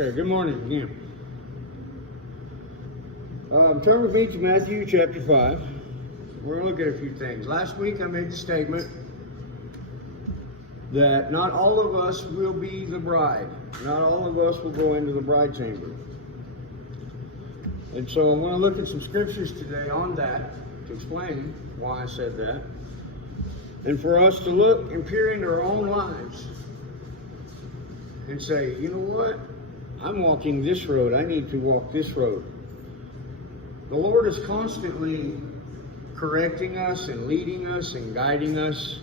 Okay, good morning again. Turn with me to Matthew chapter 5. We're going to look at a few things. Last week I made the statement that not all of us will be the bride. Not all of us will go into the bride chamber. And so I want to look at some scriptures today on that to explain why I said that. And for us to look and peer into our own lives and say, you know what? I'm walking this road. I need to walk this road. The Lord is constantly correcting us and leading us and guiding us.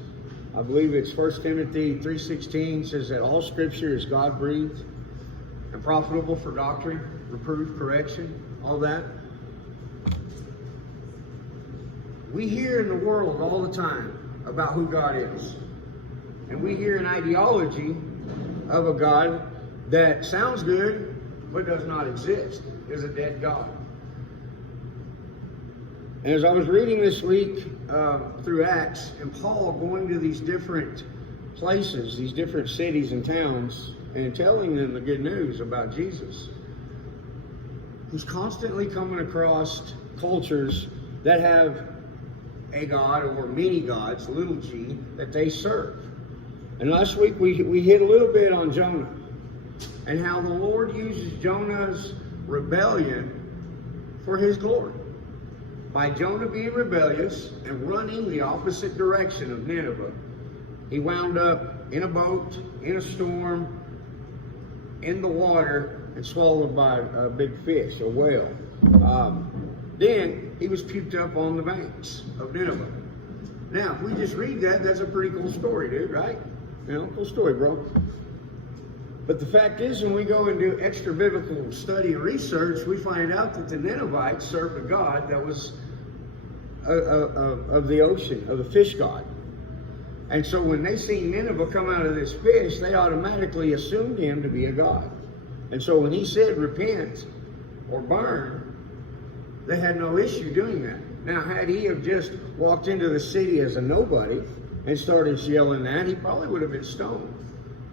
I believe it's 1 Timothy 3:16 says that all scripture is God-breathed and profitable for doctrine, reproof, correction, all that. We hear in the world all the time about who God is. And we hear an ideology of a God that sounds good but does not exist, is a dead God. And as I was reading this week through Acts, and Paul going to these different places, these different cities and towns, and telling them the good news about Jesus, he's constantly coming across cultures that have a God or many gods, little g, that they serve. And last week we hit a little bit on Jonah and how the Lord uses Jonah's rebellion for his glory. By Jonah being rebellious and running the opposite direction of Nineveh, he wound up in a boat, in a storm, in the water, and swallowed by a big fish, a whale. Then he was puked up on the banks of Nineveh. Now, if we just read that, that's a pretty cool story, dude, right? You know, cool story, bro. But the fact is, when we go and do extra biblical study and research, we find out that the Ninevites served a god that was of the ocean, of the fish god. And so when they seen Nineveh come out of this fish, they automatically assumed him to be a god. And so when he said repent or burn, they had no issue doing that. Now, had he have just walked into the city as a nobody and started yelling that, he probably would have been stoned.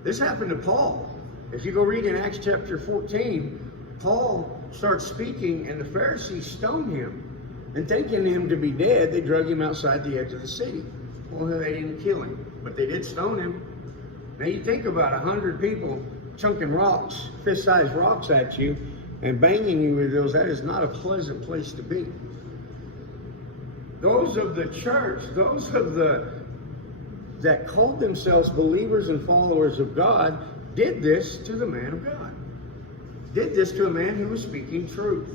This happened to Paul. If you go read in Acts chapter 14, Paul starts speaking and the Pharisees stone him. And thinking him to be dead, they drug him outside the edge of the city. Well, they didn't kill him, but they did stone him. Now you think about 100 people chunking rocks, fist-sized rocks at you and banging you with those. That is not a pleasant place to be. Those of the church, those of that called themselves believers and followers of God, did this to the man of God. Did this to a man who was speaking truth.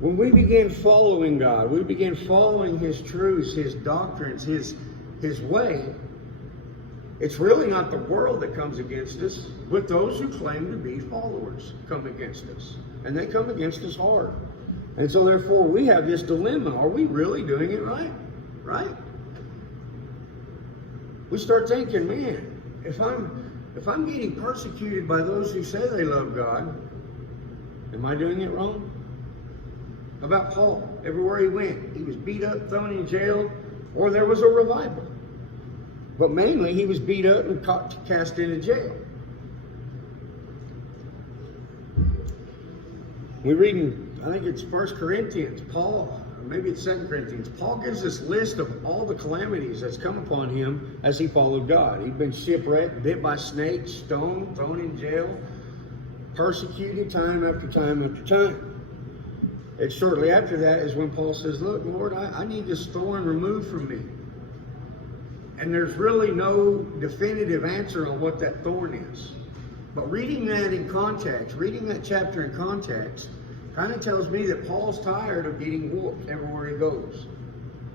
When we begin following God, we begin following His truths, His doctrines, His way, it's really not the world that comes against us, but those who claim to be followers come against us. And they come against us hard. And so therefore we have this dilemma. Are we really doing it right? Right? We start thinking, man, if I'm getting persecuted by those who say they love God, am I doing it wrong? How about Paul? Everywhere he went, he was beat up, thrown in jail, or there was a revival. But mainly he was beat up and cast into jail. We read in, I think it's 1 Corinthians, Paul, or maybe it's 2 Corinthians, Paul gives this list of all the calamities that's come upon him as he followed God. He'd been shipwrecked, bit by snakes, stoned, thrown in jail, persecuted time after time after time. And shortly after that is when Paul says, look, Lord, I need this thorn removed from me. And there's really no definitive answer on what that thorn is. But reading that in context, reading that chapter in context, kind of tells me that Paul's tired of getting whooped everywhere he goes.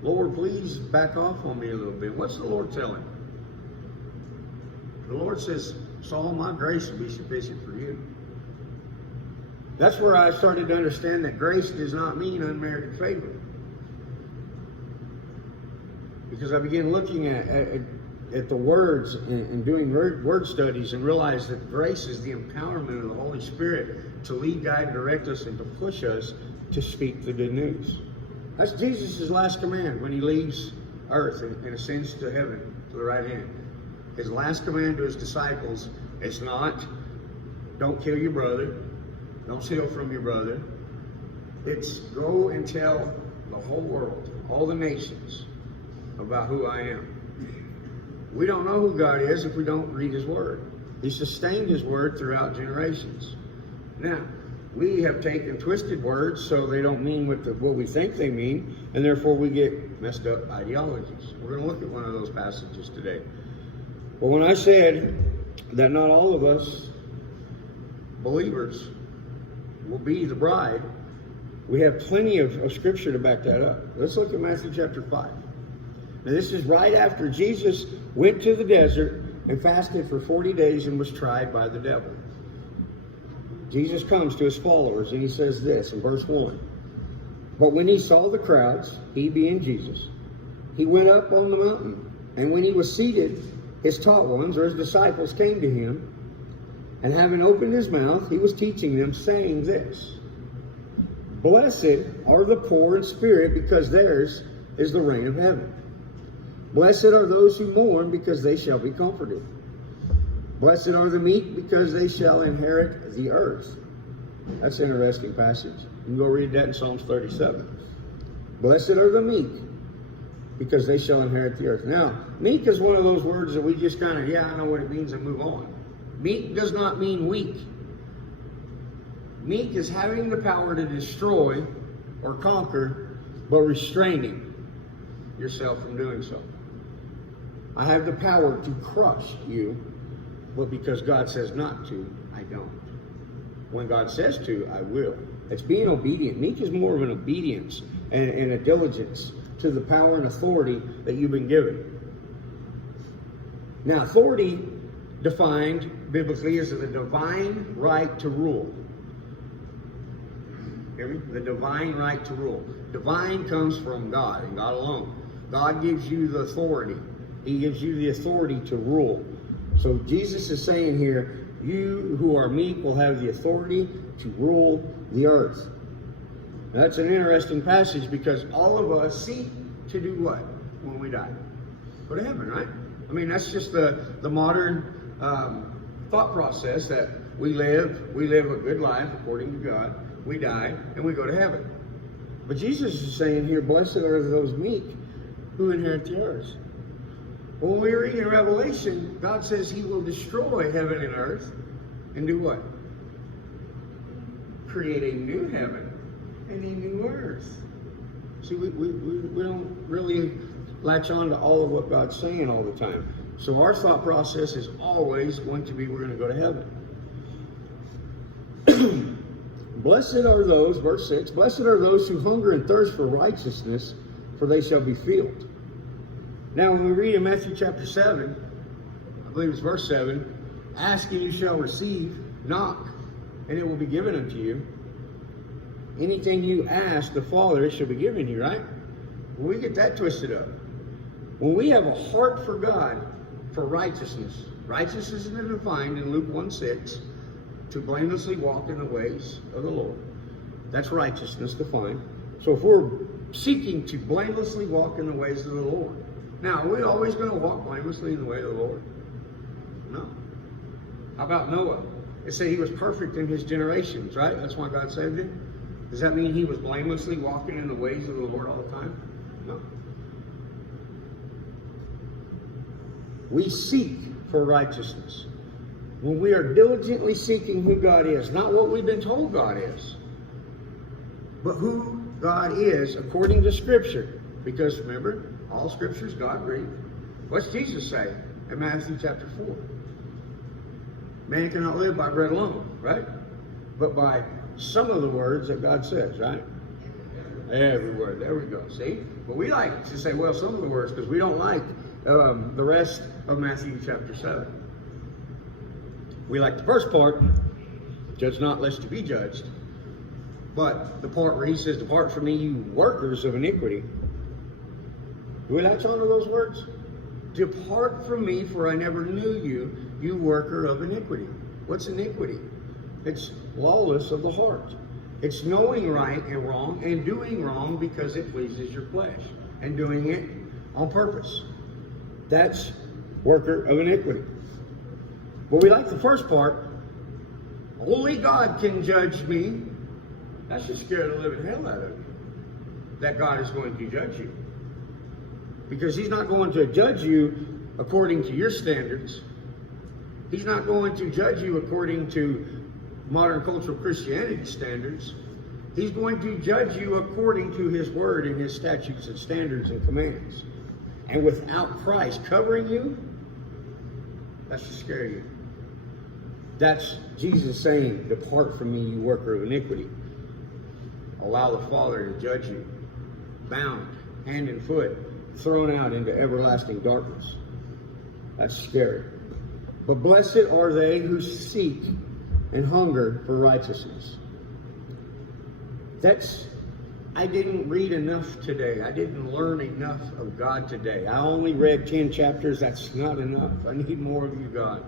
Lord, please back off on me a little bit. What's the Lord telling? The Lord says, Saul, my grace will be sufficient for you. That's where I started to understand that grace does not mean unmerited favor. Because I began looking at the words and doing word studies and realized that grace is the empowerment of the Holy Spirit to lead, guide, and direct us and to push us to speak the good news. That's Jesus' last command when he leaves earth and ascends to heaven, to the right hand. His last command to his disciples is not don't kill your brother, don't steal from your brother. It's go and tell the whole world, all the nations, about who I am. We don't know who God is if we don't read His Word. He sustained His Word throughout generations. Now, we have taken twisted words so they don't mean what we think they mean, and therefore we get messed up ideologies. We're going to look at one of those passages today. But when I said that not all of us believers will be the bride, we have plenty of scripture to back that up. Let's look at Matthew chapter 5. Now this is right after Jesus went to the desert and fasted for 40 days and was tried by the devil. Jesus comes to his followers and he says this in verse 1. But when he saw the crowds, he being Jesus, he went up on the mountain. And when he was seated, his taught ones, or his disciples, came to him. And having opened his mouth, he was teaching them, saying this: Blessed are the poor in spirit, because theirs is the reign of heaven. Blessed are those who mourn, because they shall be comforted. Blessed are the meek, because they shall inherit the earth. That's an interesting passage. You can go read that in Psalms 37. Blessed are the meek, because they shall inherit the earth. Now, meek is one of those words that we just kind of, I know what it means, and move on. Meek does not mean weak. Meek is having the power to destroy or conquer, but restraining yourself from doing so. I have the power to crush you, but because God says not to, I don't. When God says to, I will. It's being obedient. Meek is more of an obedience and a diligence to the power and authority that you've been given. Now, authority defined biblically is the divine right to rule. Hear me? The divine right to rule. Divine comes from God and God alone. God gives you the authority. He gives you the authority to rule. So Jesus is saying here, you who are meek will have the authority to rule the earth. Now, that's an interesting passage because all of us seek to do what when we die? Go to heaven, right? I mean, that's just the modern thought process that we live a good life according to God. We die and we go to heaven. But Jesus is saying here, blessed are those meek who inherit the earth. Well, when we read in Revelation, God says He will destroy heaven and earth and do what? Create a new heaven and a new earth. See, we don't really latch on to all of what God's saying all the time. So our thought process is always going to be, we're going to go to heaven. Blessed are those, verse 6, blessed are those who hunger and thirst for righteousness, for they shall be filled. Now, when we read in Matthew chapter 7, I believe it's verse 7, ask and you shall receive, knock, and it will be given unto you. Anything you ask the Father, it shall be given you, right? Well, we get that twisted up. When we have a heart for God, for righteousness, righteousness is defined in Luke 1:6, to blamelessly walk in the ways of the Lord. That's righteousness defined. So if we're seeking to blamelessly walk in the ways of the Lord, now, are we always going to walk blamelessly in the way of the Lord? No. How about Noah? It said he was perfect in his generations, right? That's why God saved him. Does that mean he was blamelessly walking in the ways of the Lord all the time? No. We seek for righteousness. When we are diligently seeking who God is, not what we've been told God is, but who God is according to Scripture. Because remember, all Scripture is God-breathed. What's Jesus say in Matthew chapter 4? Man cannot live by bread alone, right? But by some of the words that God says, right? Every word. There we go. See? But we like to say, well, some of the words, because we don't like the rest of Matthew chapter 7. We like the first part, judge not lest you be judged. But the part where he says, depart from me, you workers of iniquity. Do we latch on to those words? Depart from me, for I never knew you, you worker of iniquity. What's iniquity? It's lawless of the heart. It's knowing right and wrong and doing wrong because it pleases your flesh and doing it on purpose. That's worker of iniquity. But we like the first part, Only God can judge me. That should scare the living hell out of you. That God is going to judge you. Because He's not going to judge you according to your standards. He's not going to judge you according to modern cultural Christianity standards. He's going to judge you according to His Word and His statutes and standards and commands. And without Christ covering you, that should scare you. That's Jesus saying, depart from me, you worker of iniquity. Allow the Father to judge you. Bound, hand and foot, thrown out into everlasting darkness. That's scary. But blessed are they who seek and hunger for righteousness. I didn't read enough today. I didn't learn enough of God today. I only read 10 chapters. That's not enough. I need more of you, God.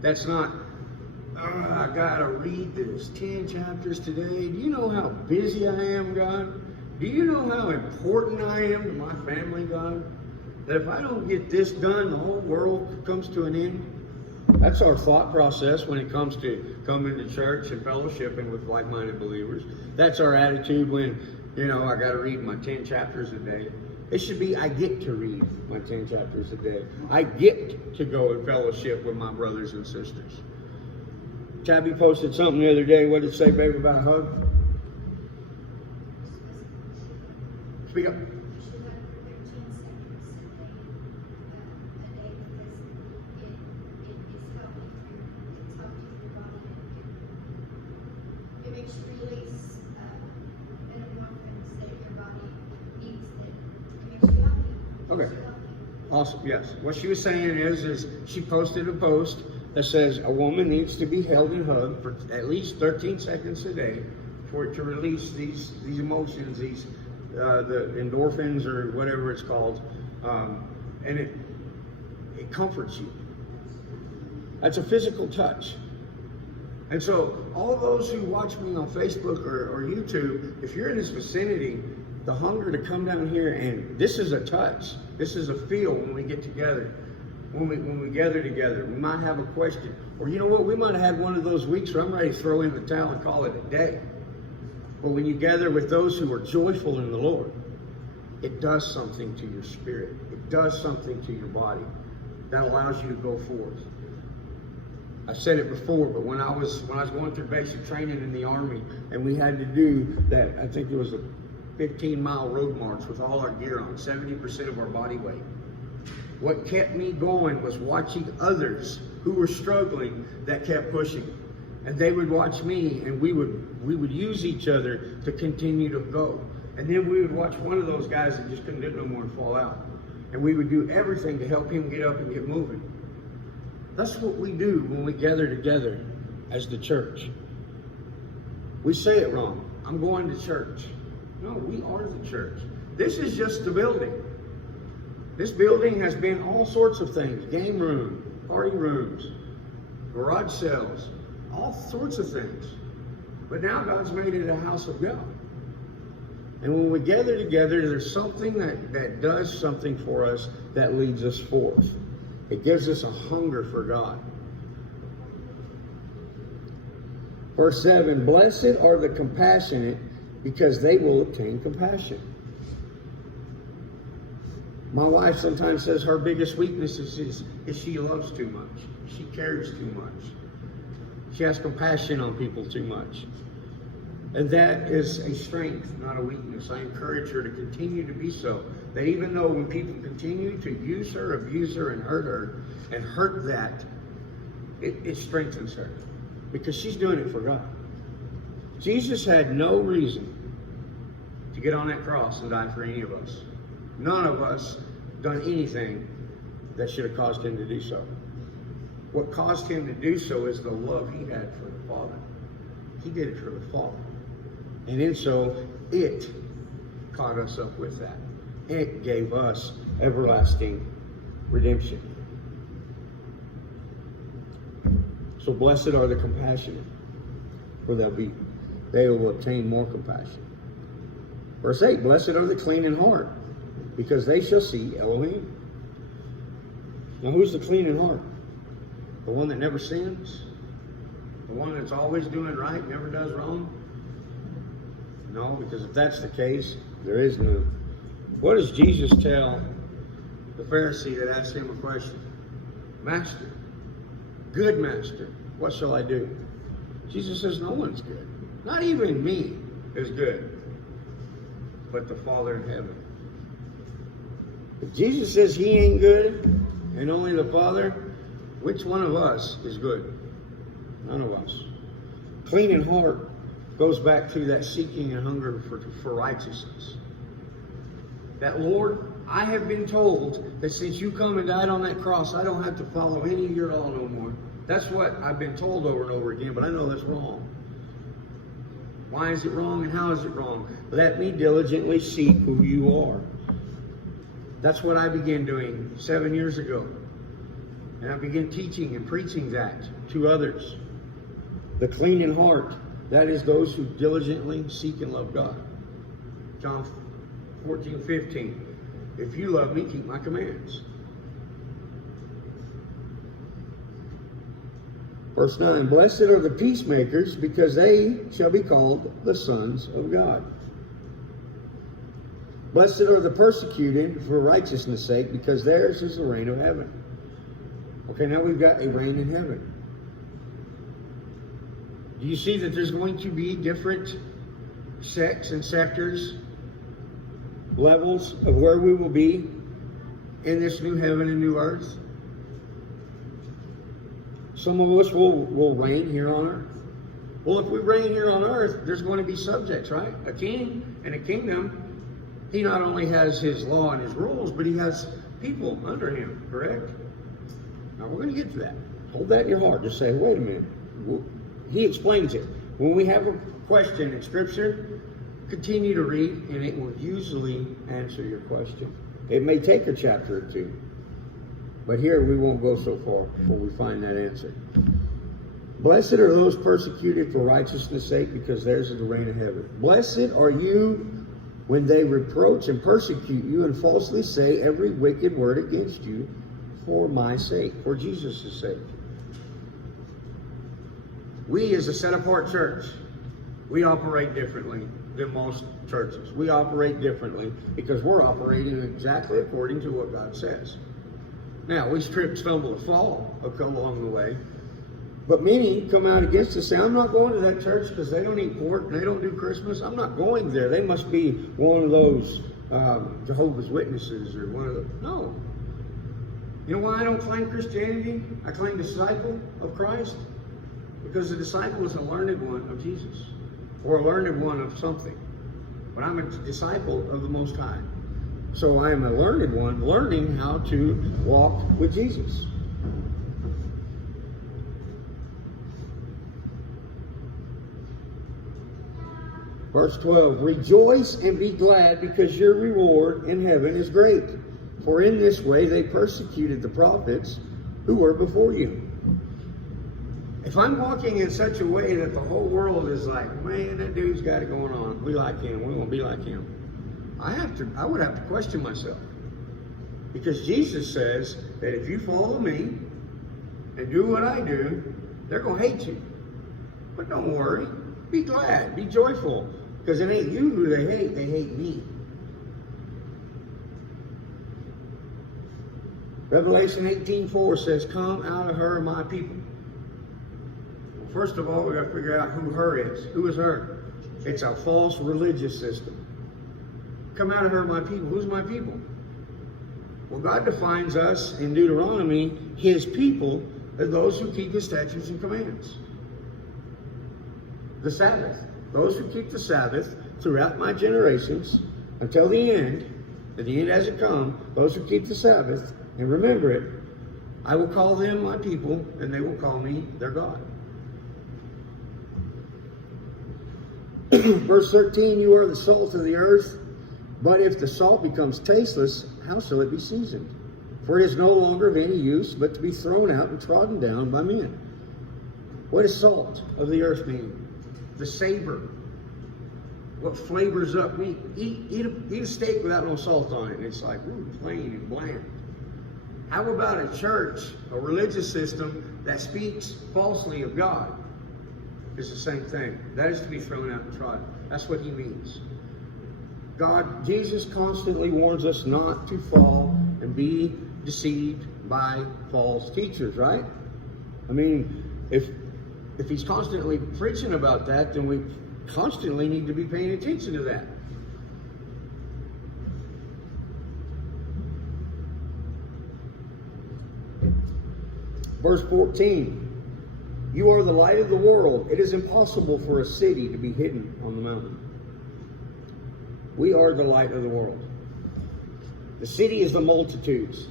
That's not, I gotta read this 10 chapters today. Do you know how busy I am, God? Do you know how important I am to my family, God? That if I don't get this done, the whole world comes to an end? That's our thought process when it comes to coming to church and fellowshipping with like-minded believers. That's our attitude when, I got to read my 10 chapters a day. It should be, I get to read my 10 chapters a day. I get to go and fellowship with my brothers and sisters. Tabby posted something the other day. What did it say, babe, about a hug? Speak up. Okay. Awesome. Yes. What she was saying is she posted a post that says a woman needs to be held and hugged for at least 13 seconds a day for it to release these emotions, the endorphins or whatever it's called, and it comforts you. That's a physical touch. And so all those who watch me on Facebook or YouTube, if you're in this vicinity, the hunger to come down here, and this is a touch, this is a feel when we get together, when we gather together. We might have a question, or you know what, we might have had one of those weeks where I'm ready to throw in the towel and call it a day. But when you gather with those who are joyful in the Lord, it does something to your spirit. It does something to your body that allows you to go forth. I said it before, but when I was going through basic training in the Army, and we had to do that, I think it was a 15-mile road march with all our gear on, 70% of our body weight. What kept me going was watching others who were struggling that kept pushing. And they would watch me, and we would use each other to continue to go. And then we would watch one of those guys that just couldn't do no more and fall out. And we would do everything to help him get up and get moving. That's what we do when we gather together as the church. We say it wrong. I'm going to church. No, we are the church. This is just the building. This building has been all sorts of things. Game room, party rooms, garage sales, all sorts of things. But now God's made it a house of God. And when we gather together, there's something that does something for us that leads us forth. It gives us a hunger for God. Verse 7, blessed are the compassionate, because they will obtain compassion. My wife sometimes says her biggest weakness is she loves too much. She cares too much. She has compassion on people too much. And that is a strength, not a weakness. I encourage her to continue to be so. That even though when people continue to use her, abuse her, and hurt that, it strengthens her. Because she's doing it for God. Jesus had no reason to get on that cross and die for any of us. None of us done anything that should have caused him to do so. What caused him to do so is the love he had for the Father. He did it for the Father. And in so, it caught us up with that. It gave us everlasting redemption. So blessed are the compassionate, for they will obtain more compassion. Verse 8, blessed are the clean in heart, because they shall see Elohim. Now who's the clean in heart? The one that never sins? The one that's always doing right, never does wrong? No, because if that's the case, there is none. What does Jesus tell the Pharisee that asked him a question? Master, good master, what shall I do? Jesus says, no one's good. Not even me is good, but the Father in heaven. If Jesus says he ain't good, and only the Father, which one of us is good? None of us. Clean in heart goes back to that seeking and hunger for righteousness. That, Lord, I have been told that since you come and died on that cross, I don't have to follow any of your law no more. That's what I've been told over and over again, but I know that's wrong. Why is it wrong and how is it wrong? Let me diligently seek who you are. That's what I began doing 7 years ago. And I began teaching and preaching that to others. The clean in heart, that is those who diligently seek and love God. John 14:15. If you love me, keep my commands. Verse 9, blessed are the peacemakers, because they shall be called the sons of God. Blessed are the persecuted for righteousness' sake, because theirs is the reign of heaven. Okay, now we've got a reign in heaven. Do you see that there's going to be different sects and sectors, levels of where we will be in this new heaven and new earth? Some of us will reign here on earth. Well, if we reign here on earth, there's going to be subjects, right? A king and a kingdom, he not only has his law and his rules, but he has people under him, correct? Now, we're going to get to that. Hold that in your heart. Just say, wait a minute. He explains it. When we have a question in Scripture, continue to read, and it will usually answer your question. It may take a chapter or two, but here we won't go so far before we find that answer. Blessed are those persecuted for righteousness' sake, because theirs is the reign of heaven. Blessed are you when they reproach and persecute you and falsely say every wicked word against you for my sake, for Jesus' sake. We as a set-apart church, we operate differently than most churches. We operate differently because we're operating exactly according to what God says. Now, we trip, stumble, and fall along the way. But many come out against us saying, I'm not going to that church because they don't eat pork and they don't do Christmas. I'm not going there. They must be one of those Jehovah's Witnesses or one of the... No. You know why I don't claim Christianity? I claim disciple of Christ. Because the disciple is a learned one of Jesus. Or a learned one of something. But I'm a disciple of the Most High. So I am a learned one, learning how to walk with Jesus. Verse 12, rejoice and be glad, because your reward in heaven is great. For in this way they persecuted the prophets who were before you. If I'm walking in such a way that the whole world is like, man, that dude's got it going on. We like him. We won't be like him. I would have to question myself. Because Jesus says that if you follow me and do what I do, they're going to hate you. But don't worry. Be glad. Be joyful. Because it ain't you who they hate me. Revelation 18:4 says, come out of her, my people. Well, first of all, we got to figure out who her is. Who is her? It's a false religious system. Come out of her, my people. Who's my people? Well, God defines us in Deuteronomy, his people, as those who keep his statutes and commands. The Sabbath. Those who keep the Sabbath throughout my generations until the end, and the end hasn't come, those who keep the Sabbath and remember it, I will call them my people, and they will call me their God. Verse 13, you are the salt of the earth, but if the salt becomes tasteless, how shall it be seasoned? For it is no longer of any use, but to be thrown out and trodden down by men. What does salt of the earth mean? The savor. What flavors up meat. Eat a steak without no salt on it, and it's like, ooh, plain and bland. How about a church, a religious system that speaks falsely of God? is the same thing. That is to be thrown out and trodden. That's what he means. Jesus constantly warns us not to fall and be deceived by false teachers, right? I mean, if he's constantly preaching about that, then we constantly need to be paying attention to that. Verse 14, you are the light of the world. It is impossible for a city to be hidden on the mountain. We are the light of the world. The city is the multitudes.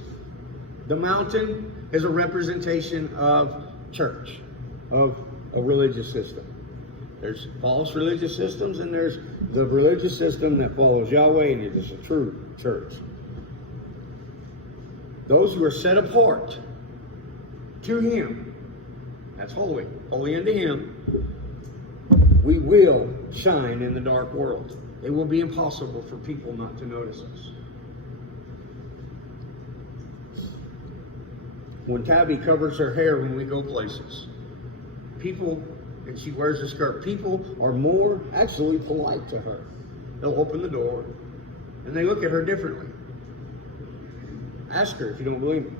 The mountain is a representation of church, of a religious system. There's false religious systems, and there's the religious system that follows Yahweh, and it is a true church. Those who are set apart to him, that's holy, holy unto him, we will shine in the dark world. It will be impossible for people not to notice us. When Tabby covers her hair when we go places, people, and she wears a skirt, people are more actually polite to her. They'll open the door and they look at her differently. Ask her if you don't believe me.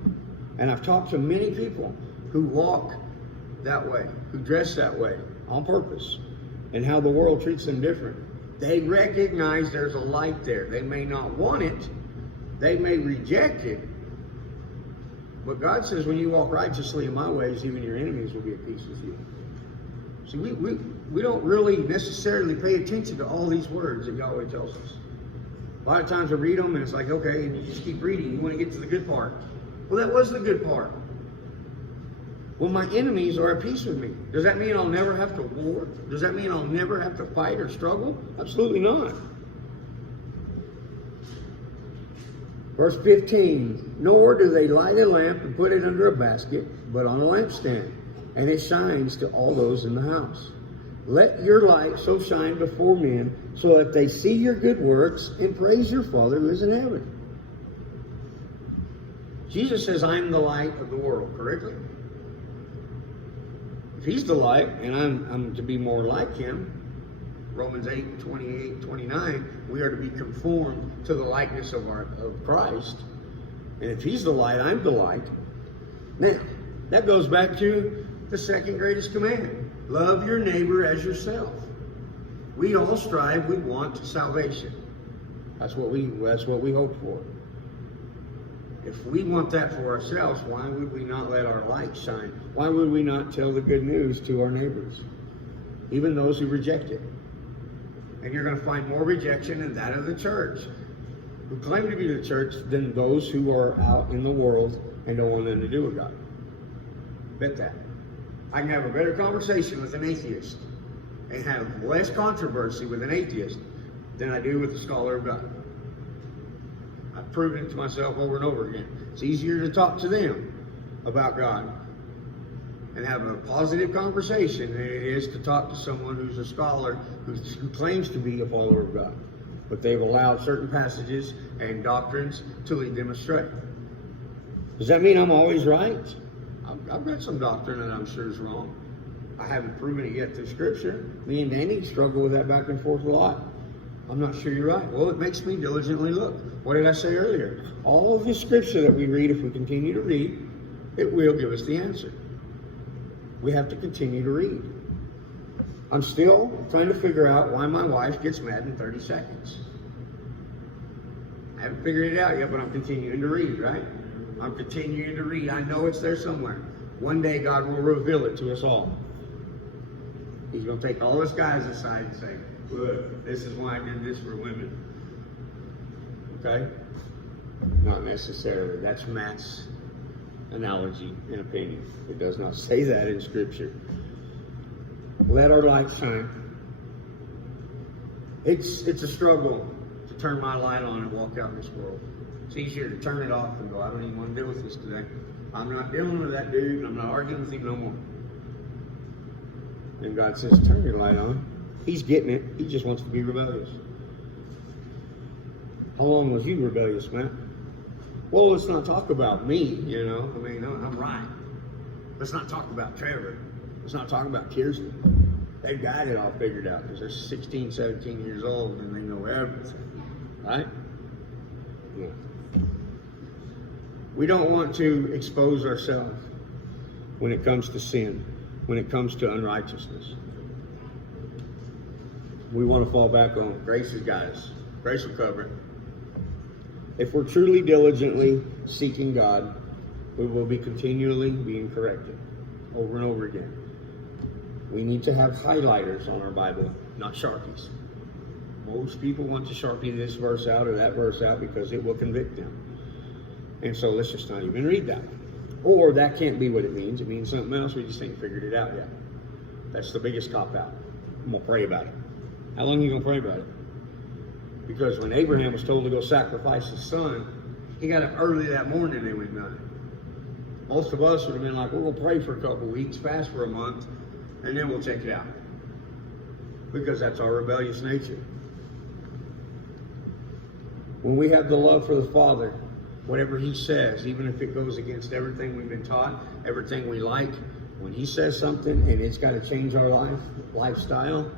And I've talked to many people who walk that way, who dress that way on purpose, and how the world treats them different. They recognize there's a light there. They may not want it. They may reject it. But God says when you walk righteously in my ways, even your enemies will be at peace with you. See, we don't really necessarily pay attention to all these words that Yahweh tells us. A lot of times we read them and it's like, okay, and you just keep reading. You want to get to the good part. Well, that was the good part. Well, my enemies are at peace with me. Does that mean I'll never have to war? Does that mean I'll never have to fight or struggle? Absolutely not. Verse 15, nor do they light a lamp and put it under a basket, but on a lampstand, and it shines to all those in the house. Let your light so shine before men, so that they see your good works and praise your Father who is in heaven. Jesus says, I'm the light of the world, correctly? If he's the light, and I'm to be more like him, Romans 8, 28, 29, we are to be conformed to the likeness of Christ. And if he's the light, I'm the light. Now, that goes back to the second greatest command. Love your neighbor as yourself. We all strive, we want salvation. That's what we hope for. If we want that for ourselves, why would we not let our light shine? Why would we not tell the good news to our neighbors? Even those who reject it. And you're going to find more rejection in that of the church, who claim to be the church, than those who are out in the world and don't want anything to do with God. Bet that. I can have a better conversation with an atheist and have less controversy with an atheist than I do with a scholar of God. I've proven it to myself over and over again. It's easier to talk to them about God and have a positive conversation than it is to talk to someone who's a scholar who claims to be a follower of God. But they've allowed certain passages and doctrines to lead them astray. Does that mean I'm always right? I've got some doctrine that I'm sure is wrong. I haven't proven it yet through Scripture. Me and Danny struggle with that back and forth a lot. I'm not sure you're right. Well, it makes me diligently look. What did I say earlier? All of the Scripture that we read, if we continue to read, it will give us the answer. We have to continue to read. I'm still trying to figure out why my wife gets mad in 30 seconds. I haven't figured it out yet, but I'm continuing to read, right? I'm continuing to read. I know it's there somewhere. One day God will reveal it to us all. He's going to take all us guys aside and say, look, this is why I did this for women. Okay? Not necessarily. That's Matt's analogy and opinion. It does not say that in Scripture. Let our light shine. It's a struggle to turn my light on and walk out in this world. It's easier to turn it off and go, I don't even want to deal with this today. I'm not dealing with that dude, and I'm not arguing with him no more. And God says, turn your light on. He's getting it. He just wants to be rebellious. How long was you rebellious, Matt? Well, let's not talk about me, you know. I'm right. Let's not talk about Trevor. Let's not talk about Kirsten. They've got it all figured out because they're 16, 17 years old and they know everything. Right? Yeah. We don't want to expose ourselves when it comes to sin, when it comes to unrighteousness. We want to fall back on grace has got us. Grace will cover it. If we're truly diligently seeking God, we will be continually being corrected over and over again. We need to have highlighters on our Bible, not Sharpies. Most people want to Sharpie this verse out or that verse out because it will convict them. And so let's just not even read that. Or that can't be what it means. It means something else. We just ain't figured it out yet. That's the biggest cop-out. I'm going to pray about it. How long are you going to pray about it? Because when Abraham was told to go sacrifice his son, he got up early that morning and went done it. Most of us would have been like, we're going to pray for a couple of weeks, fast for a month, and then we'll check it out. Because that's our rebellious nature. When we have the love for the Father, whatever He says, even if it goes against everything we've been taught, everything we like, when He says something and it's got to change our lifestyle,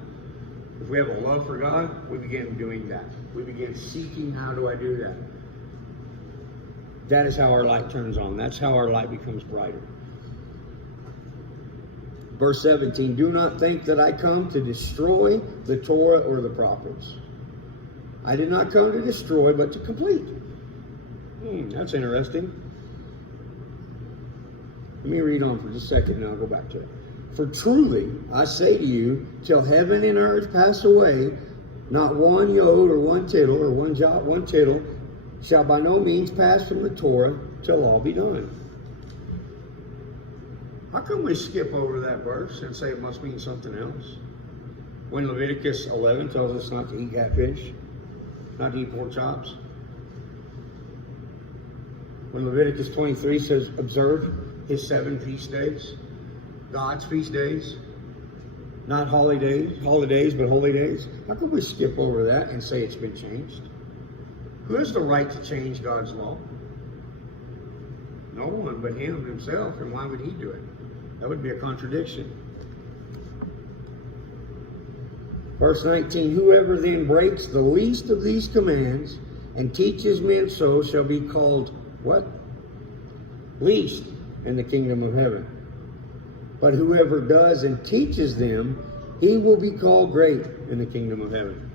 if we have a love for God, we begin doing that. We begin seeking, how do I do that? That is how our light turns on. That's how our light becomes brighter. Verse 17, do not think that I come to destroy the Torah or the prophets. I did not come to destroy, but to complete. That's interesting. Let me read on for just a second and I'll go back to it. For truly, I say to you, till heaven and earth pass away, not one yod or one tittle or one jot, one tittle shall by no means pass from the Torah till all be done. How come we skip over that verse and say it must mean something else? When Leviticus 11 tells us not to eat catfish, not to eat pork chops. When Leviticus 23 says observe His 7 feast days, God's feast days, not holidays, but holy days. How come we skip over that and say it's been changed? Who has the right to change God's law? No one but Him Himself, and why would He do it? That would be a contradiction. Verse 19, whoever then breaks the least of these commands and teaches men so shall be called what? Least in the kingdom of heaven. But whoever does and teaches them, he will be called great in the kingdom of heaven.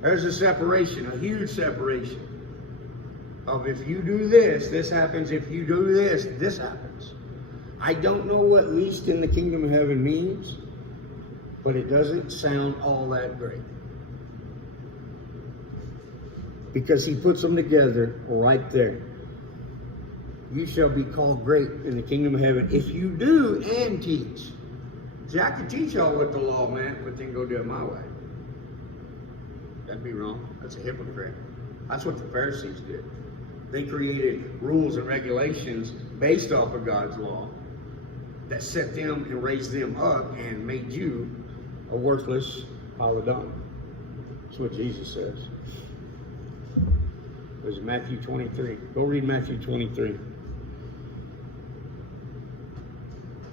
There's a separation, a huge separation of if you do this, this happens. If you do this, this happens. I don't know what least in the kingdom of heaven means, but it doesn't sound all that great. Because He puts them together right there. You shall be called great in the kingdom of heaven if you do and teach. See, I could teach y'all what the law meant, but then go do it my way. That'd be wrong. That's a hypocrite. That's what the Pharisees did. They created rules and regulations based off of God's law that set them and raised them up and made you a worthless pile of dung. That's what Jesus says. It was Matthew 23. Go read Matthew 23.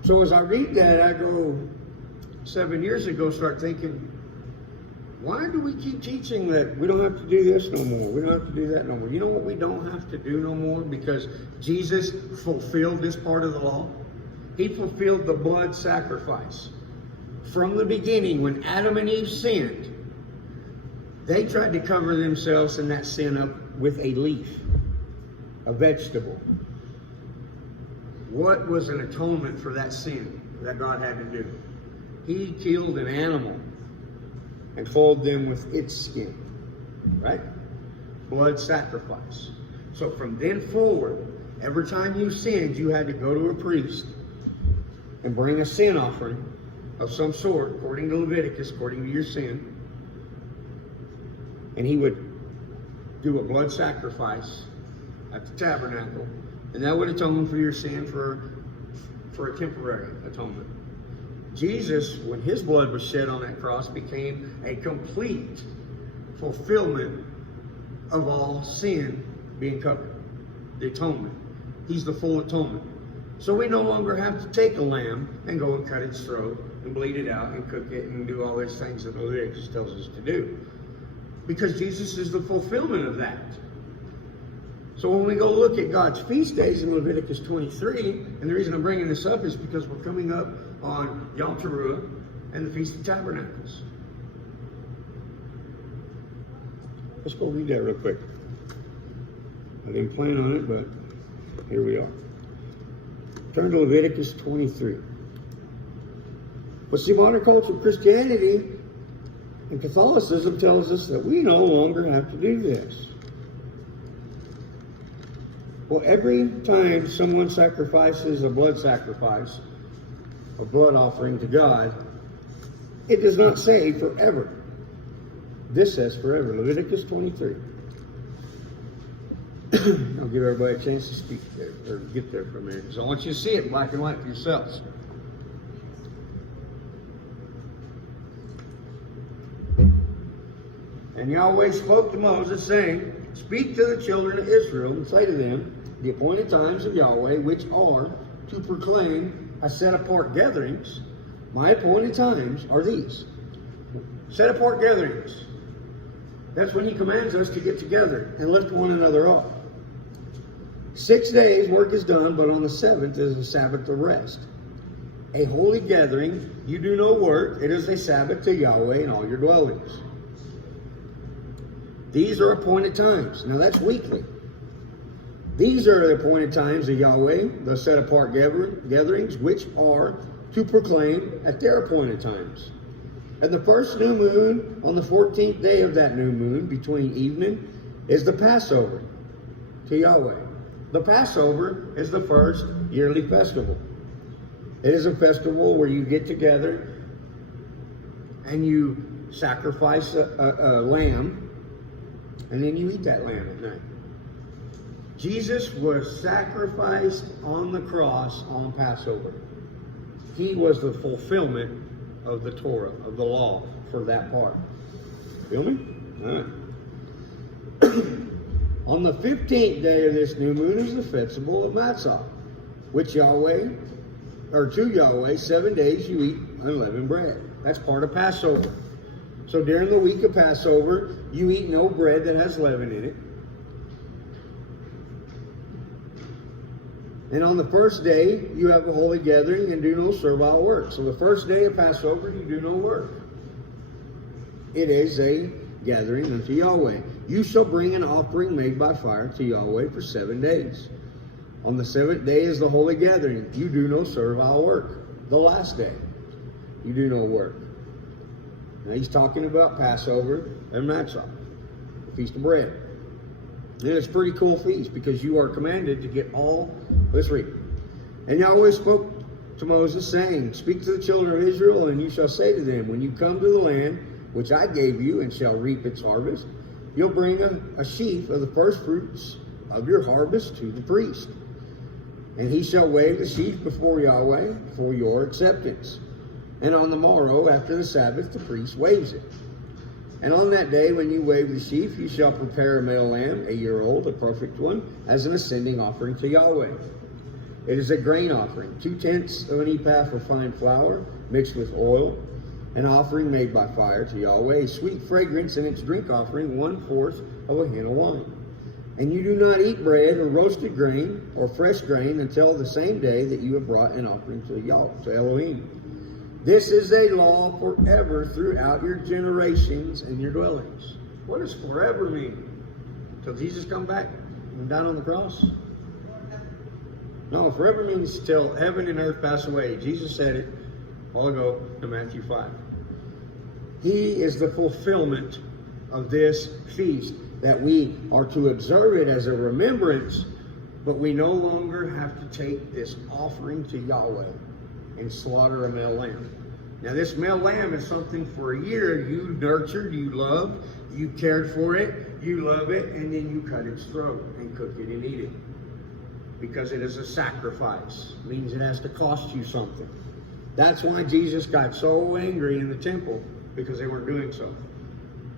So as I read that, I go, 7 years ago, start thinking, why do we keep teaching that we don't have to do this no more? We don't have to do that no more. You know what we don't have to do no more? Because Jesus fulfilled this part of the law. He fulfilled the blood sacrifice. From the beginning, when Adam and Eve sinned, they tried to cover themselves in that sin up with a leaf, a vegetable. What was an atonement for that sin that God had to do? He killed an animal and clothed them with its skin, right? Blood sacrifice. So from then forward, every time you sinned, you had to go to a priest and bring a sin offering of some sort, according to Leviticus, according to your sin. And he would do a blood sacrifice at the tabernacle, and that would atone for your sin for a temporary atonement. Jesus, when his blood was shed on that cross, became a complete fulfillment of all sin being covered. The atonement. He's the full atonement. So we no longer have to take a lamb and go and cut its throat and bleed it out and cook it and do all these things that Leviticus tells us to do. Because Jesus is the fulfillment of that. So when we go look at God's feast days in Leviticus 23, and the reason I'm bringing this up is because we're coming up on Yom Teruah and the Feast of Tabernacles. Let's go read that real quick. I didn't plan on it, but here we are. Turn to Leviticus 23. But see, modern culture of Christianity and Catholicism tells us that we no longer have to do this. Well, every time someone sacrifices a blood sacrifice, a blood offering to God, it does not say forever. This says forever. Leviticus 23. I'll give everybody a chance to speak there, or get there for a minute. So I want you to see it in black and white for yourselves. And Yahweh spoke to Moses, saying, Speak to the children of Israel, and say to them, the appointed times of Yahweh, which are to proclaim a set-apart gatherings. My appointed times are these. Set-apart gatherings. That's when he commands us to get together and lift one another up. 6 days work is done, but on the seventh is a Sabbath of rest. A holy gathering, you do no work. It is a Sabbath to Yahweh in all your dwellings. These are appointed times. Now that's weekly. These are the appointed times of Yahweh, the set-apart gatherings, which are to proclaim at their appointed times. And the first new moon, on the 14th day of that new moon, between evening, is the Passover to Yahweh. The Passover is the first yearly festival. It is a festival where you get together and you sacrifice a lamb, and then you eat that lamb at night. Jesus was sacrificed on the cross on Passover. He was the fulfillment of the Torah, of the law, for that part. Feel me? All right. On the 15th day of this new moon is the festival of Matzah, which to Yahweh, 7 days you eat unleavened bread. That's part of Passover. So during the week of Passover, you eat no bread that has leaven in it. And on the first day, you have a holy gathering and do no servile work. So the first day of Passover, you do no work. It is a gathering unto Yahweh. You shall bring an offering made by fire to Yahweh for 7 days. On the seventh day is the holy gathering. You do no servile work. The last day, you do no work. Now he's talking about Passover and Matzah, the Feast of Bread. And it's a pretty cool feast because you are commanded to get all. Let's read. And Yahweh spoke to Moses, saying, Speak to the children of Israel, and you shall say to them, When you come to the land which I gave you, and shall reap its harvest, you'll bring a sheaf of the first fruits of your harvest to the priest. And he shall wave the sheaf before Yahweh for your acceptance. And on the morrow, after the Sabbath, the priest waves it. And on that day, when you wave the sheaf, you shall prepare a male lamb, a year old, a perfect one, as an ascending offering to Yahweh. It is a grain offering, 2/10 of an ephah of fine flour, mixed with oil, an offering made by fire to Yahweh, a sweet fragrance, and its drink offering, 1/4 of a hin of wine. And you do not eat bread or roasted grain or fresh grain until the same day that you have brought an offering to Elohim. This is a law forever throughout your generations and your dwellings. What does forever mean? Till Jesus come back and down on the cross? No, forever means till heaven and earth pass away. Jesus said it a while ago in Matthew 5. He is the fulfillment of this feast, that we are to observe it as a remembrance, but we no longer have to take this offering to Yahweh and slaughter a male lamb. Now this male lamb is something for a year you nurtured, you loved, you cared for it, you love it, and then you cut its throat and cook it and eat it. Because it is a sacrifice. It means it has to cost you something. That's why Jesus got so angry in the temple, because they weren't doing so.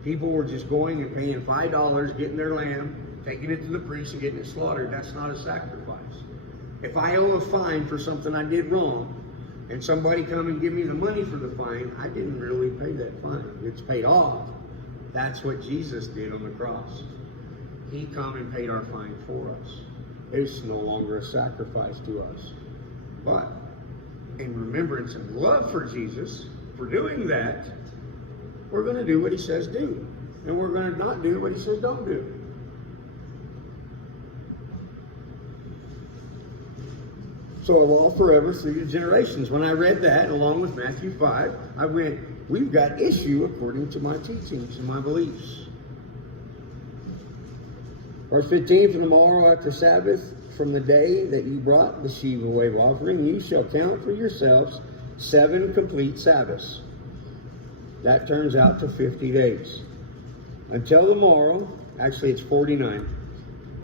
People were just going and paying $5, getting their lamb, taking it to the priest and getting it slaughtered. That's not a sacrifice. If I owe a fine for something I did wrong, and somebody come and give me the money for the fine, I didn't really pay that fine. It's paid off. That's what Jesus did on the cross. He come and paid our fine for us. It's no longer a sacrifice to us. But in remembrance and love for Jesus, for doing that, we're going to do what he says do. And we're going to not do what he says don't do. So a law forever through your generations. When I read that, along with Matthew 5, I went, we've got issue according to my teachings and my beliefs. Verse 15, from the morrow after Sabbath, from the day that you brought the sheaf of wave offering, you shall count for yourselves 7 complete Sabbaths. That turns out to 50 days. Until the morrow, actually it's 49.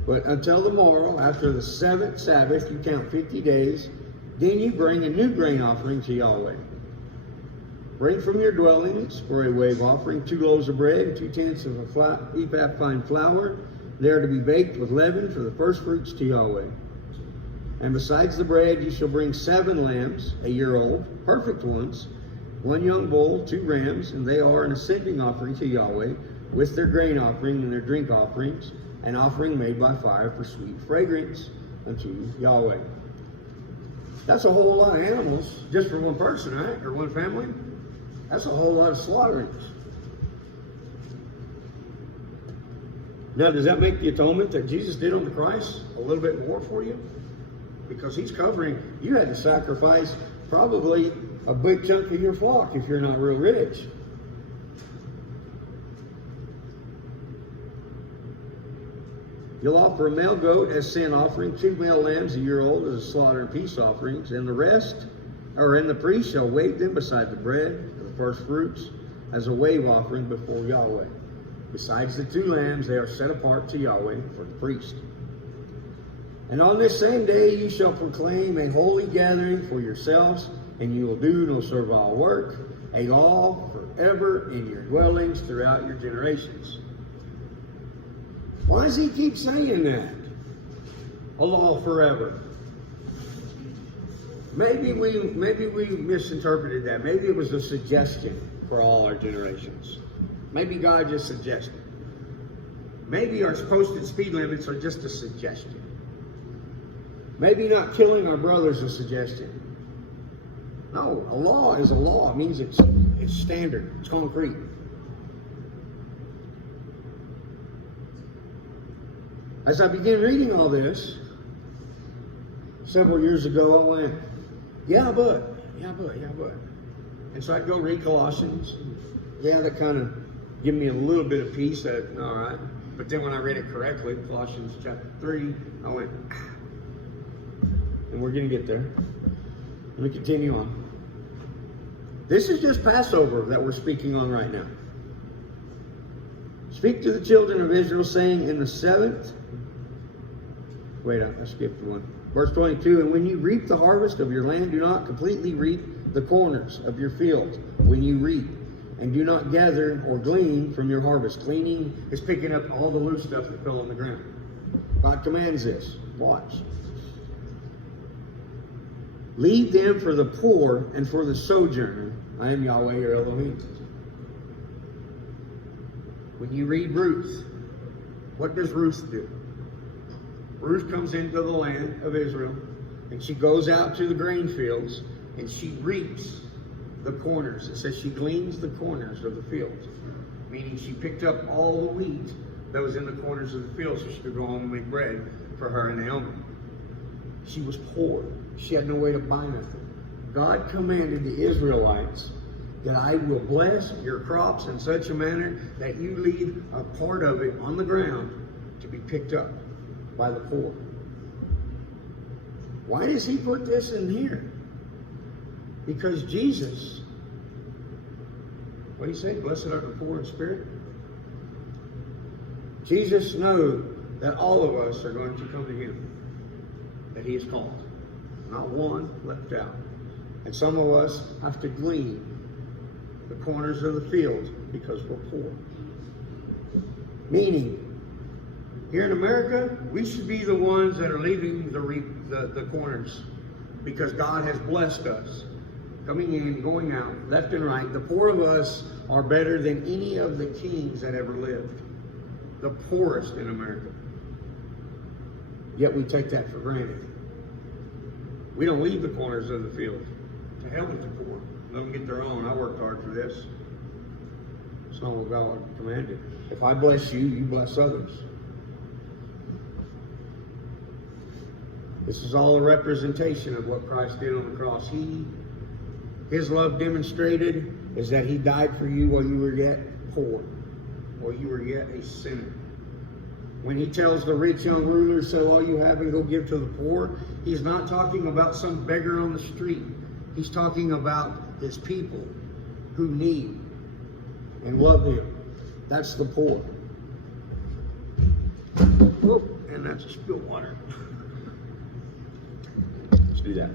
But until the morrow, after the 7th Sabbath, you count 50 days. Then you bring a new grain offering to Yahweh. Bring from your dwellings for a wave offering 2 loaves of bread and 2/10 of a ephah fine flour. They are to be baked with leaven for the first fruits to Yahweh. And besides the bread, you shall bring 7 lambs, a year old, perfect ones, 1 young bull, 2 rams, and they are an ascending offering to Yahweh, with their grain offering and their drink offerings, an offering made by fire for sweet fragrance unto Yahweh. That's a whole lot of animals just for one person, right? Or one family. That's a whole lot of slaughterings. Now, does that make the atonement that Jesus did on the cross a little bit more for you? Because he's covering, you had to sacrifice probably a big chunk of your flock if you're not real rich. You'll offer a male goat as sin offering, 2 male lambs a year old as a slaughter and peace offerings, and the rest, and the priest shall wave them beside the bread of the first fruits as a wave offering before Yahweh. Besides the 2 lambs, they are set apart to Yahweh for the priest. And on this same day you shall proclaim a holy gathering for yourselves, and you will do no servile work, a law forever in your dwellings throughout your generations. Why does he keep saying that? A law forever. Maybe we misinterpreted that. Maybe it was a suggestion for all our generations. Maybe God just suggested. Maybe our posted speed limits are just a suggestion. Maybe not killing our brothers is a suggestion. No, a law is a law. It means it's standard. It's concrete. As I began reading all this, several years ago, I went, yeah, but. And so I'd go read Colossians. Yeah, that kind of give me a little bit of peace that, all right. But then when I read it correctly, Colossians chapter 3, I went, and we're going to get there. Let me continue on. This is just Passover that we're speaking on right now. Speak to the children of Israel, saying, in the 7th, I skipped one. Verse 22, and when you reap the harvest of your land, do not completely reap the corners of your field when you reap. And do not gather or glean from your harvest. Gleaning is picking up all the loose stuff that fell on the ground. God commands this. Watch. Leave them for the poor and for the sojourner. I am Yahweh your Elohim. When you read Ruth, what does Ruth do? Ruth comes into the land of Israel, and she goes out to the grain fields, and she reaps the corners. It says she gleans the corners of the field, meaning she picked up all the wheat that was in the corners of the field so she could go home and make bread for her and Naomi. She was poor. She had no way to buy nothing. God commanded the Israelites that I will bless your crops in such a manner that you leave a part of it on the ground to be picked up by the poor. Why does he put this in here? Because Jesus, what did he say? Blessed are the poor in spirit. Jesus knows that all of us are going to come to him, that he has called. Not one left out. And some of us have to glean the corners of the field because we're poor. Meaning, Here in America, we should be the ones that are leaving the corners, because God has blessed us. Coming in, going out, left and right. The poor of us are better than any of the kings that ever lived. The poorest in America. Yet we take that for granted. We don't leave the corners of the field. To hell with the poor. Let them get their own. I worked hard for this. It's not what God commanded. If I bless you, you bless others. This is all a representation of what Christ did on the cross. His love demonstrated is that he died for you while you were yet poor, while you were yet a sinner. When he tells the rich young ruler, sell all you have and go give to the poor, he's not talking about some beggar on the street. He's talking about his people who need and love him. That's the poor. Oh, and that's a spilled water. Let's do that.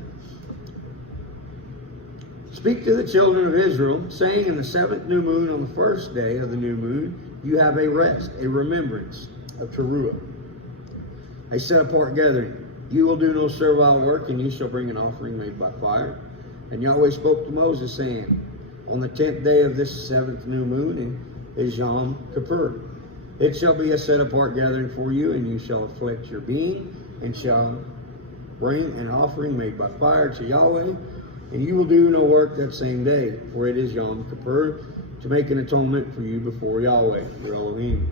Speak to the children of Israel, saying, in the 7th new moon, on the 1st day of the new moon, you have a rest, a remembrance of Teruah, a set apart gathering. You will do no servile work, and you shall bring an offering made by fire. And Yahweh spoke to Moses, saying, on the 10th day of this 7th new moon is Yom Kippur. It shall be a set apart gathering for you, and you shall afflict your being, and shall bring an offering made by fire to Yahweh. And you will do no work that same day, for it is Yom Kippur, to make an atonement for you before Yahweh, your Elohim.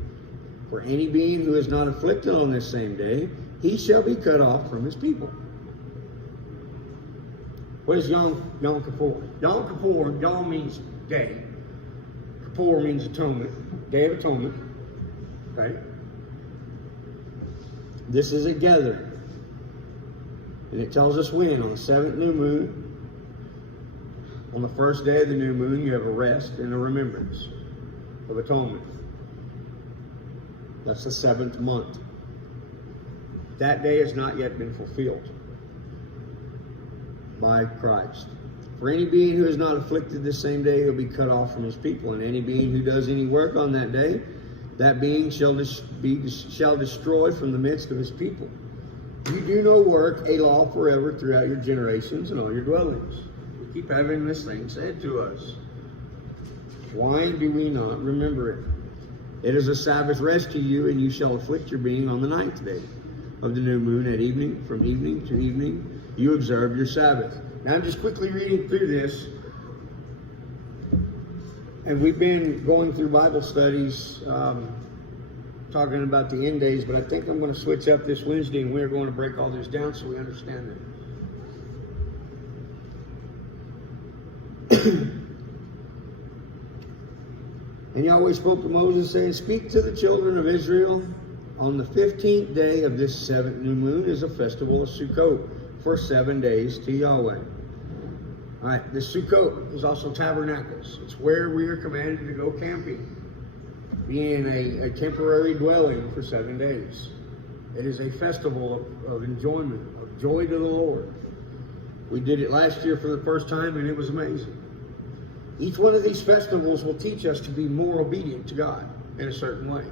For any being who is not afflicted on this same day, he shall be cut off from his people. What is Yom Kippur? Yom Kippur, Yom means day. Kippur means atonement, Day of Atonement. Okay? This is a gathering. And it tells us when, on the 7th new moon, on the 1st day of the new moon, you have a rest and a remembrance of atonement. That's the 7th month. That day has not yet been fulfilled by Christ. For any being who is not afflicted this same day, he'll be cut off from his people. And any being who does any work on that day, that being shall destroy from the midst of his people. You do no work, a law forever throughout your generations and all your dwellings. We keep having this thing said to us. Why do we not remember it? It is a Sabbath rest to you, and you shall afflict your being on the 9th day of the new moon at evening. From evening to evening, you observe your Sabbath. Now I'm just quickly reading through this. And we've been going through Bible studies, talking about the end days, but I think I'm going to switch up this Wednesday, and we're going to break all this down so we understand it. And Yahweh spoke to Moses, saying, speak to the children of Israel. On the 15th day of this 7th new moon is a festival of Sukkot for 7 days to Yahweh. All right, the Sukkot is also tabernacles. It's where we are commanded to go camping, be in a temporary dwelling for 7 days. It is a festival of enjoyment, of joy to the Lord. We did it last year for the first time, and it was amazing. Each one of these festivals will teach us to be more obedient to God in a certain way.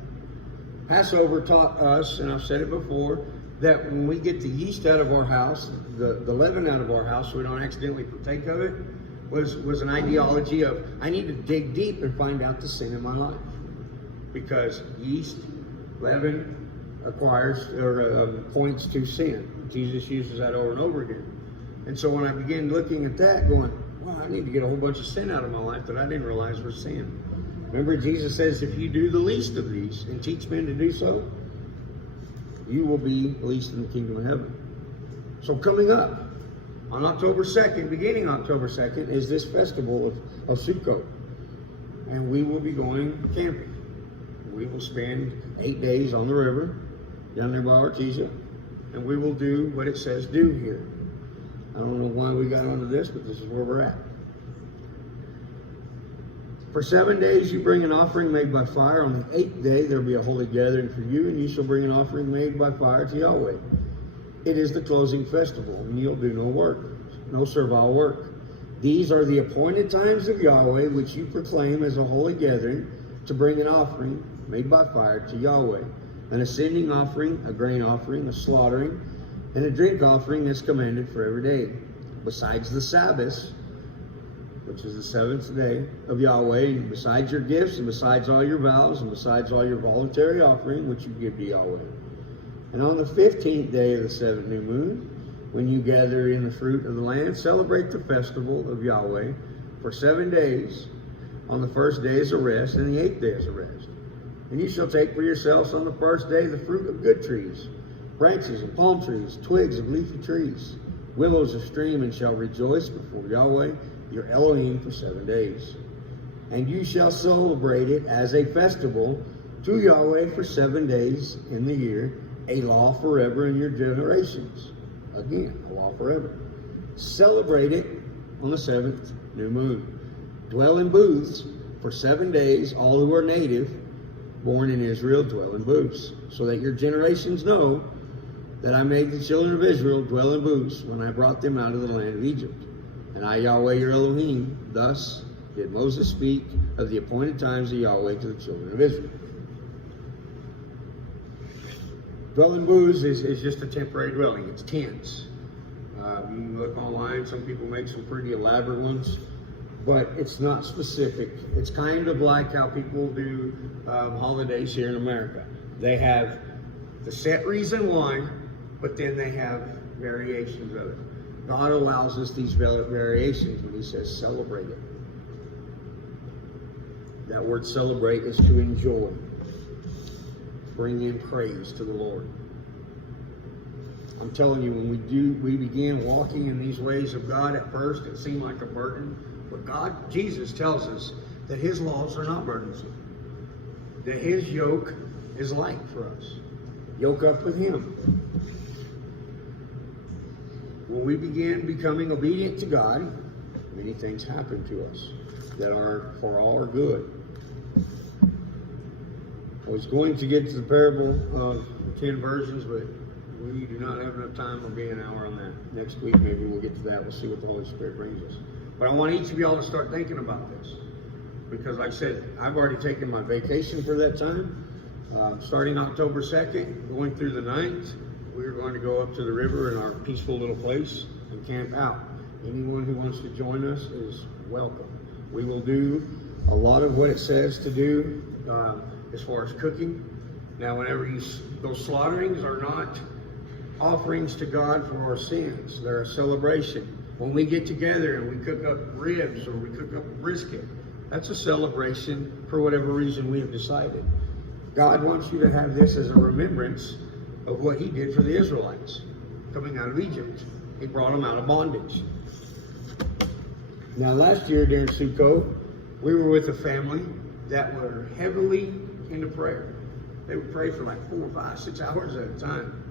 Passover taught us, and I've said it before, that when we get the yeast out of our house, the leaven out of our house, so we don't accidentally partake of it, was an ideology of, I need to dig deep and find out the sin in my life. Because yeast, leaven, points to sin. Jesus uses that over and over again. And so when I began looking at that, going, wow, I need to get a whole bunch of sin out of my life that I didn't realize was sin. Remember, Jesus says, if you do the least of these and teach men to do so, you will be least in the kingdom of heaven. So coming up on October 2nd, beginning October 2nd, is this festival of Sukkot. And we will be going camping. We will spend 8 days on the river, down there by Artesia, and we will do what it says do here. I don't know why we got onto this, but this is where we're at. For 7 days you bring an offering made by fire. On the 8th day there will be a holy gathering for you, and you shall bring an offering made by fire to Yahweh. It is the closing festival, and you'll do no work, no servile work. These are the appointed times of Yahweh, which you proclaim as a holy gathering, to bring an offering made by fire to Yahweh. an ascending offering, a grain offering, a slaughtering, and a drink offering is commanded for every day. Besides the Sabbath, which is the seventh day of Yahweh, besides your gifts, and besides all your vows, and besides all your voluntary offering, which you give to Yahweh. And on the 15th day of the seventh new moon, when you gather in the fruit of the land, celebrate the festival of Yahweh for 7 days. On the first day is a rest, and the 8th day is a rest. And you shall take for yourselves on the first day the fruit of good trees, branches and palm trees, twigs of leafy trees, willows of stream, and shall rejoice before Yahweh your Elohim for 7 days. And you shall celebrate it as a festival to Yahweh for 7 days in the year, a law forever in your generations. Again, a law forever. Celebrate it on the seventh new moon. Dwell in booths for 7 days. All who are native, born in Israel, dwell in booths, so that your generations know that I made the children of Israel dwell in booths when I brought them out of the land of Egypt. And I, Yahweh your Elohim, thus did Moses speak of the appointed times of Yahweh to the children of Israel. Dwell in booths is just a temporary dwelling. It's tents. You can look online. Some people make some pretty elaborate ones, but it's not specific. It's kind of like how people do holidays here in America. They have the set reason why, but then they have variations of it. God allows us these variations when He says celebrate it. That word celebrate is to enjoy. Bring in praise to the Lord. I'm telling you, when we began walking in these ways of God, at first it seemed like a burden. But Jesus tells us that His laws are not burdensome. That His yoke is light for us. Yoke up with Him. When we begin becoming obedient to God, many things happen to us that are for our good. I was going to get to the parable of 10 virgins, but we do not have enough time. It'll be an hour on that. Next week, maybe we'll get to that. We'll see what the Holy Spirit brings us. But I want each of y'all to start thinking about this. Because like I said, I've already taken my vacation for that time. Starting October 2nd, going through the 9th, we're going to go up to the river in our peaceful little place and camp out. Anyone who wants to join us is welcome. We will do a lot of what it says to do as far as cooking. Now, whenever those slaughterings are not offerings to God for our sins. They're a celebration. When we get together and we cook up ribs or we cook up a brisket, that's a celebration for whatever reason we have decided. God wants you to have this as a remembrance of what He did for the Israelites coming out of Egypt. He brought them out of bondage. Now, last year during Sukkot, we were with a family that were heavily into prayer. They would pray for like 4, 5, 6 hours at a time.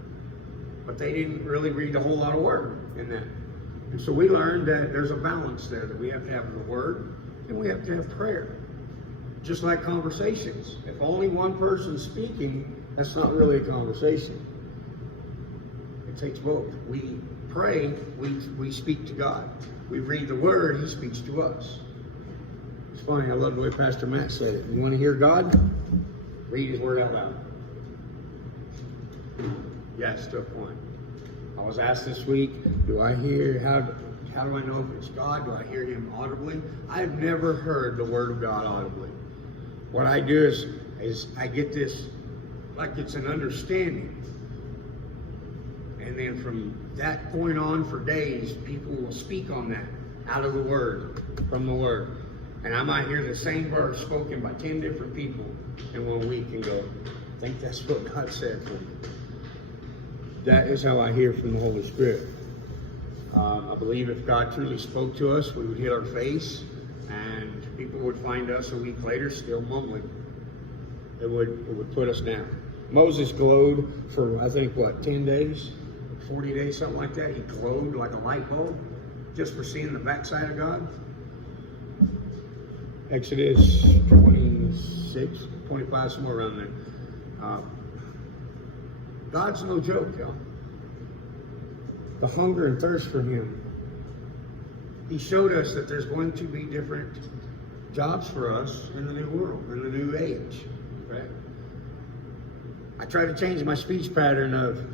But they didn't really read a whole lot of word in that. And so we learned that there's a balance there, that we have to have the word and we have to have prayer. Just like conversations. If only one person's speaking, that's not really a conversation. It takes both. We pray, we speak to God. We read the word, He speaks to us. It's funny, I love the way Pastor Matt said it. You want to hear God? Read His word out loud. Yes, to a point. I was asked this week, how do I know if it's God? Do I hear Him audibly? I've never heard the word of God audibly. What I do is I get this, like it's an understanding. And then from that point on for days, people will speak on that, out of the word, from the word. And I might hear the same verse spoken by 10 different people in 1 week and go, I think that's what God said for me. That is how I hear from the Holy Spirit. I believe if God truly spoke to us, we would hit our face and people would find us a week later still mumbling. It would put us down. Moses glowed for, 10 days? 40 days, something like that. He glowed like a light bulb just for seeing the backside of God. Exodus 26, 25, somewhere around there. God's no joke, y'all. The hunger and thirst for Him. He showed us that there's going to be different jobs for us in the new world, in the new age. Okay? I try to change my speech pattern of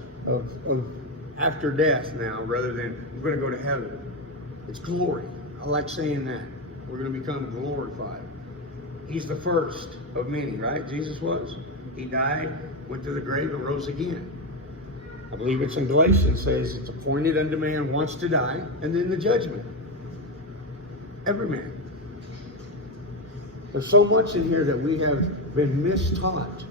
after death now, rather than we're going to go to heaven. It's glory. I like saying that. We're going to become glorified. He's the first of many, right? Jesus was. He died, went to the grave, and rose again. I believe it's in Galatians, says it's appointed unto man once to die, and then the judgment. Every man. There's so much in here that we have been mistaught,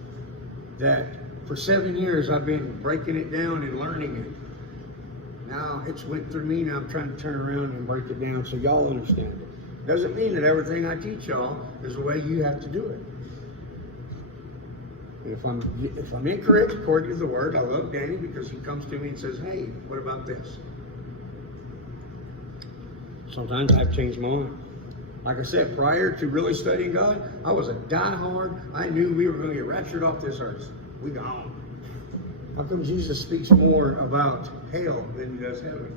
that for 7 years I've been breaking it down and learning it. Now it's went through me, now I'm trying to turn around and break it down so y'all understand it. Doesn't mean that everything I teach y'all is the way you have to do it. And if I'm incorrect according to the word, I love Danny because he comes to me and says, hey, what about this? Sometimes I've changed my mind. Like I said, prior to really studying God, I was a diehard. I knew we were going to get raptured off this earth. We gone. How come Jesus speaks more about hell than he does heaven?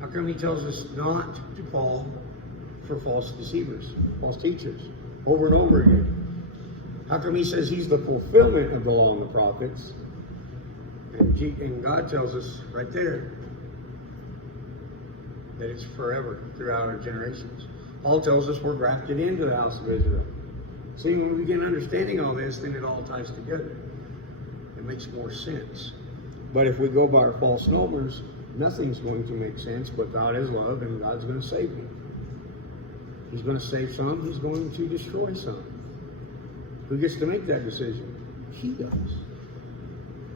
How come he tells us not to fall for false deceivers, false teachers, over and over again? How come he says he's the fulfillment of the law and the prophets? And God tells us right there that it's forever throughout our generations. Paul tells us we're grafted into the house of Israel. See, when we begin understanding all this, then it all ties together. It makes more sense. But if we go by our false numbers, nothing's going to make sense, but God is love and God's going to save me. He's going to save some, he's going to destroy some. Who gets to make that decision? He does.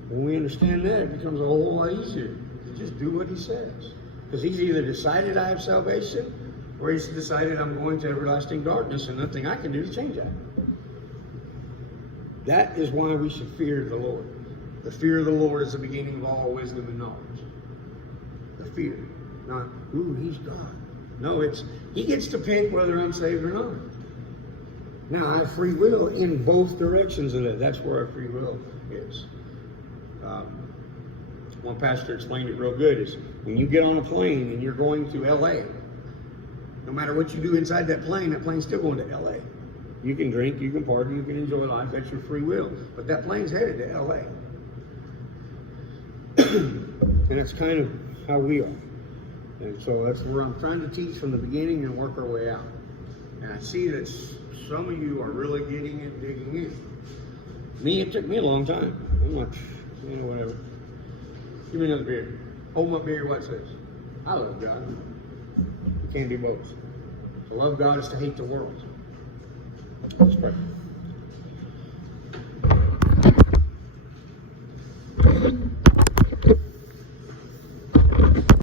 When we understand that, it becomes a whole lot easier to just do what he says. Because he's either decided I have salvation, or he's decided I'm going to everlasting darkness and nothing I can do to change that. That is why we should fear the Lord. The fear of the Lord is the beginning of all wisdom and knowledge. The fear. Not, ooh, he's God. No, it's, he gets to pick whether I'm saved or not. Now, I have free will in both directions of that. That's where our free will is. One pastor explained it real good, is when you get on a plane and you're going to L.A., no matter what you do inside that plane's still going to L.A. You can drink, you can party, you can enjoy life, that's your free will. But that plane's headed to L.A. And that's kind of how we are. And so that's where I'm trying to teach from the beginning and work our way out. And I see that some of you are really getting it, digging in. Me, it took me a long time. I'm like, whatever. Give me another beer. Hold my beer, watch this. I love God. You can't do both. To love God is to hate the world. Let's pray.